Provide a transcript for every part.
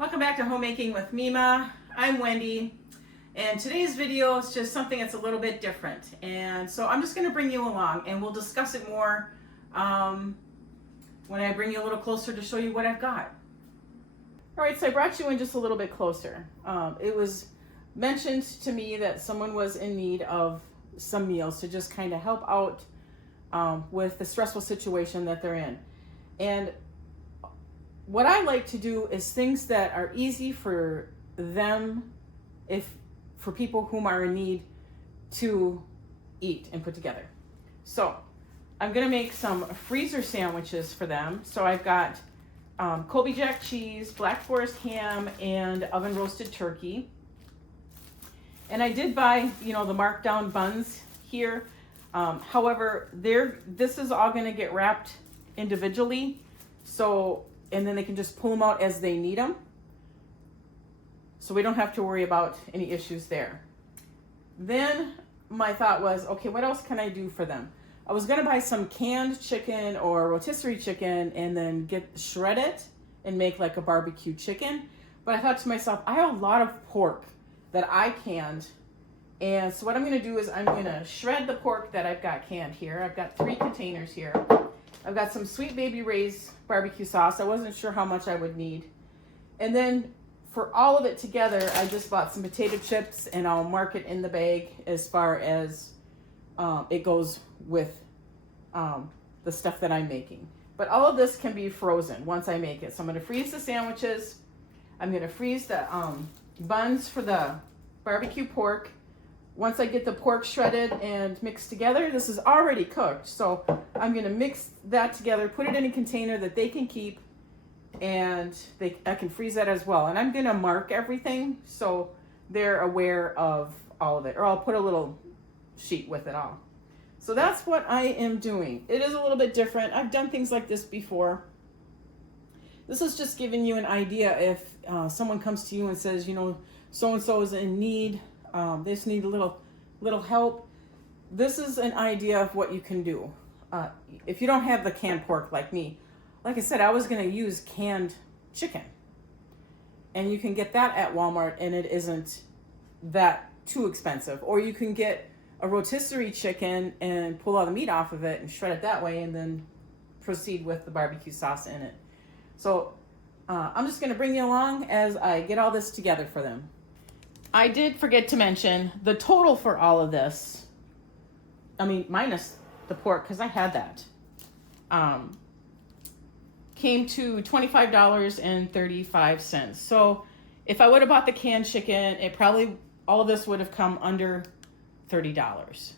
Welcome back to Homemaking with Mima. I'm Wendy, and today's video is just something that's a little bit different. And so I'm just going to bring you along, and we'll discuss it more when I bring you a little closer to show you what I've got. All right, so I brought you in just a little bit closer. It was mentioned to me that someone was in need of some meals to just kind of help out with the stressful situation that they're in. And what I like to do is things that are easy for them, for people whom are in need to eat and put together. So I'm gonna make some freezer sandwiches for them. So I've got Colby Jack cheese, Black Forest ham, and oven roasted turkey. And I did buy, the markdown buns here. However, this is all gonna get wrapped individually. And then they can just pull them out as they need them. So we don't have to worry about any issues there. Then my thought was, okay, what else can I do for them? I was gonna buy some canned chicken or rotisserie chicken and then shred it and make like a barbecue chicken. But I thought to myself, I have a lot of pork that I canned. And so what I'm gonna do is I'm gonna shred the pork that I've got canned here. I've got 3 containers here. I've got some Sweet Baby Ray's barbecue sauce. I wasn't sure how much I would need. And then for all of it together, I just bought some potato chips and I'll mark it in the bag as far as it goes with the stuff that I'm making. But all of this can be frozen once I make it. So I'm gonna freeze the sandwiches. I'm gonna freeze the buns for the barbecue pork. Once I get the pork shredded and mixed together, this is already cooked. So I'm gonna mix that together, put it in a container that they can keep, and I can freeze that as well. And I'm gonna mark everything so they're aware of all of it, or I'll put a little sheet with it all. So that's what I am doing. It is a little bit different. I've done things like this before. This is just giving you an idea if someone comes to you and says, so-and-so is in need, they just need a little help. This is an idea of what you can do. If you don't have the canned pork like me, like I said, I was going to use canned chicken. And you can get that at Walmart and it isn't that too expensive. Or you can get a rotisserie chicken and pull all the meat off of it and shred it that way and then proceed with the barbecue sauce in it. So I'm just going to bring you along as I get all this together for them. I did forget to mention the total for all of this, minus the pork, because I had that, came to $25.35. So if I would have bought the canned chicken, all of this would have come under $30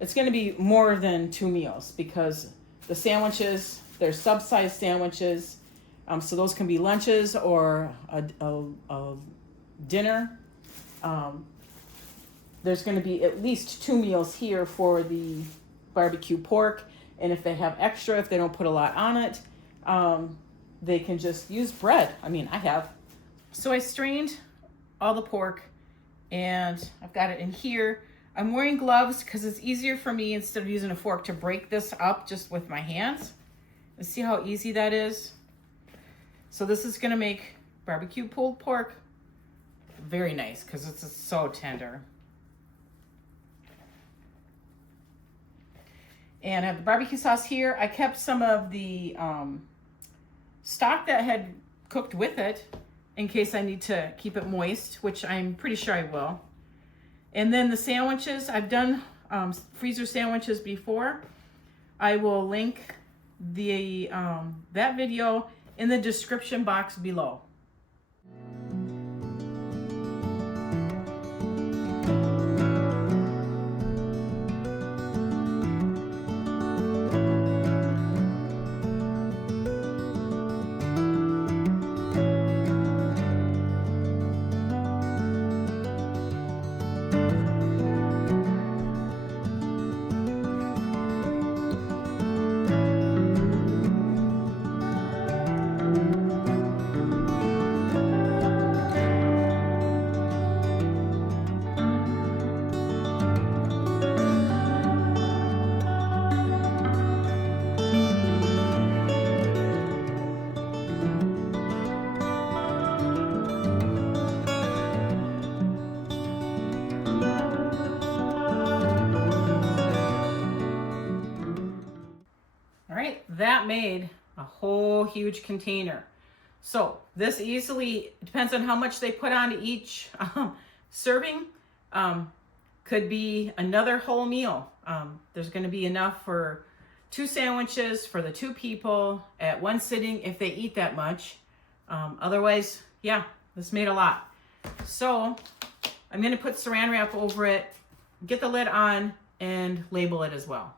it's going to be more than 2 meals because the sandwiches, they're sub-sized sandwiches. So those can be lunches or a dinner. There's going to be at least 2 meals here for the barbecue pork, and if they have extra, if they don't put a lot on it, they can just use bread. I have. So I strained all the pork and I've got it in here. I'm wearing gloves because it's easier for me, instead of using a fork, to break this up just with my hands. And see how easy that is? So this is going to make barbecue pulled pork very nice because it's so tender. And I have the barbecue sauce here. I kept some of the stock that had cooked with it in case I need to keep it moist, which I'm pretty sure I will. And then the sandwiches, I've done freezer sandwiches before. I will link that video in the description box below. that made a whole huge container. So this easily, depends on how much they put on each serving, could be another whole meal. There's going to be enough for 2 sandwiches for the 2 people at one sitting if they eat that much. Otherwise, yeah, this made a lot. So I'm going to put saran wrap over it, get the lid on, and label it as well.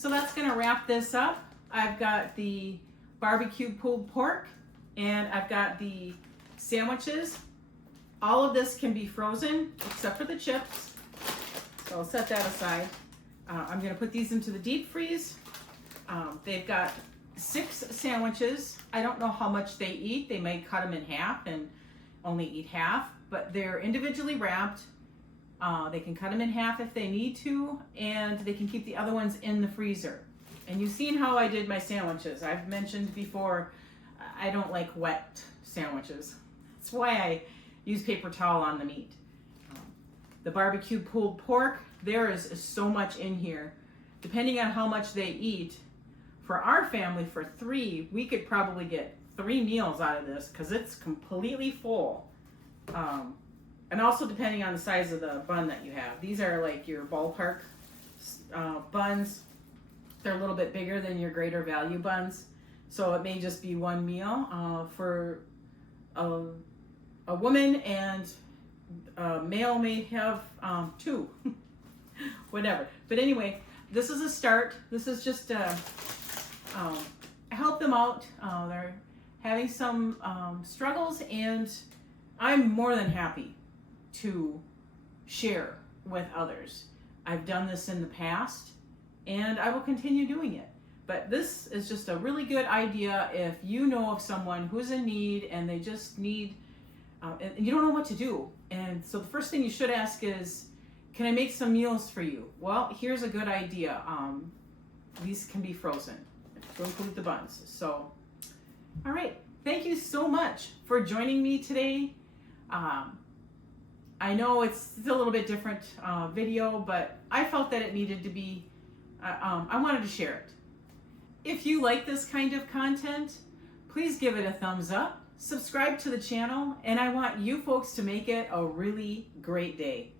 So that's going to wrap this up. I've got the barbecue pulled pork and I've got the sandwiches. All of this can be frozen except for the chips. So I'll set that aside. I'm going to put these into the deep freeze. They've got 6 sandwiches. I don't know how much they eat. They may cut them in half and only eat half, but they're individually wrapped. They can cut them in half if they need to, and they can keep the other ones in the freezer. And you've seen how I did my sandwiches. I've mentioned before, I don't like wet sandwiches. That's why I use paper towel on the meat. The barbecue pulled pork, there is so much in here. Depending on how much they eat, for our family, for 3, we could probably get 3 meals out of this because it's completely full. And also depending on the size of the bun that you have. These are like your ballpark buns. They're a little bit bigger than your greater value buns. So it may just be 1 meal for a woman, and a male may have 2. Whatever. But anyway, this is a start. This is just to help them out. They're having some struggles, and I'm more than happy to share with others. I've done this in the past and I will continue doing it. But this is just a really good idea if you know of someone who's in need and they just need and you don't know what to do. And so the first thing you should ask is, can I make some meals for you? Well, here's a good idea. These can be frozen to include the buns. So, all right. Thank you so much for joining me today. I know it's a little bit different video, but I felt that it needed to be, I wanted to share it. If you like this kind of content, please give it a thumbs up, subscribe to the channel, and I want you folks to make it a really great day.